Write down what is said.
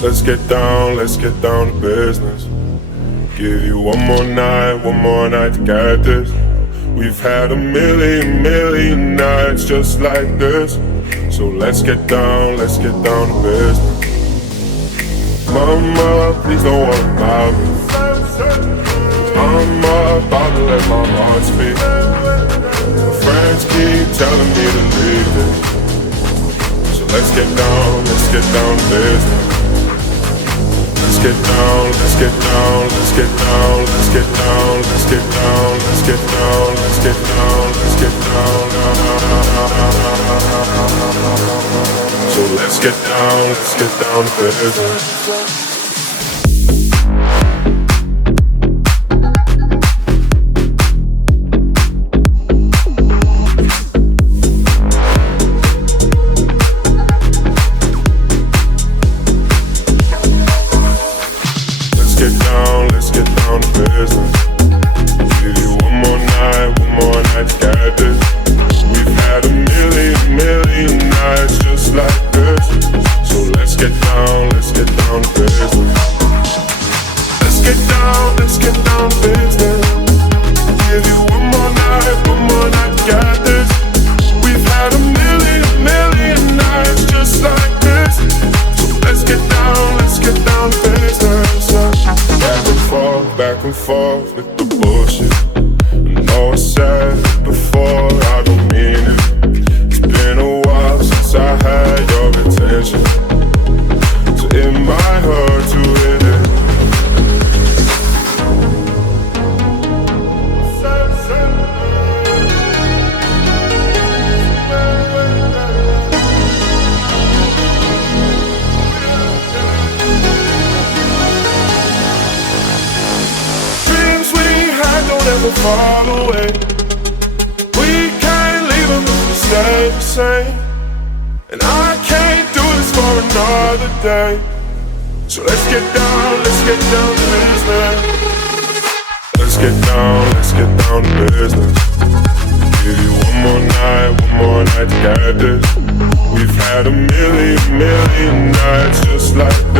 Let's get down to business. Give you one more night to get this. We've had a million nights just like this. So let's get down to business. Mama, please don't worry about me. I'm about to let my heart speak. My friends keep telling me to leave it. So let's get down to business. Let's get down, let's get down, let's get down, let's get down, let's get down, let's get down, let's get down, let's get down. So let's get down to business. Let's get down to business. Give you one more night to get this. We've had a million nights just like this. So let's get down to business. Let's get down to business. Give you one more night to get this. We've had a million nights just like this. So let's get down to business. Back and forth with the bullshit. I know I said it before, I don't mean it. It's been a while since I had your attention, so it might hurt to hit it. Never fall away. We can't leave them if we stay the same. And I can't do this for another day. So let's get down to business. Let's get down to business. Give you one more night to get this. We've had a million nights just like this.